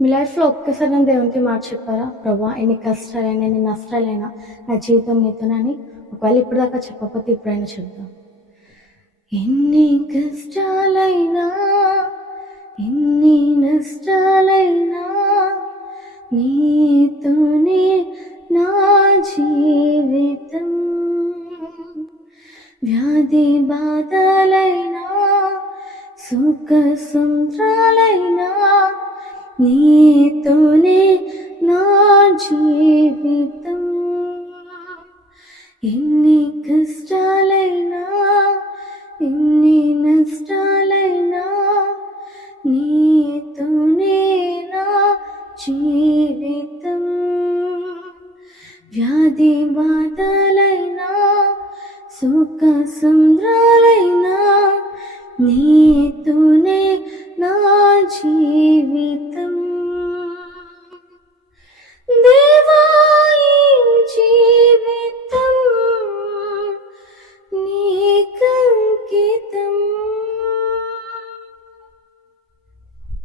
మీ లైఫ్‌లో ఒక్కసారైనా దేవునికి మాట చెప్పారా? ప్రభా ఎన్ని కష్టాలైనా, ఎన్ని నష్టాలైనా నా జీవితం నీతోనే అని. ఒకవేళ ఇప్పటిదాకా చెప్పకపోతే ఇప్పుడైనా చెప్దాం. ఎన్ని కష్టాలైనా, ఎన్ని నష్టాలైనా నీతోనే నా జీవితం. వ్యాధి బాధలైనా, సుఖ సంద్రాలైనా నీతోనే నా జీవితం. ఎన్ని కష్టాలైనా, ఎన్ని నష్టాలైనా నీతోనే నా జీవితం. వ్యాధి బాధలైనా, సుఖ సంద్రాలైనా నీతోనే నా జీవితం.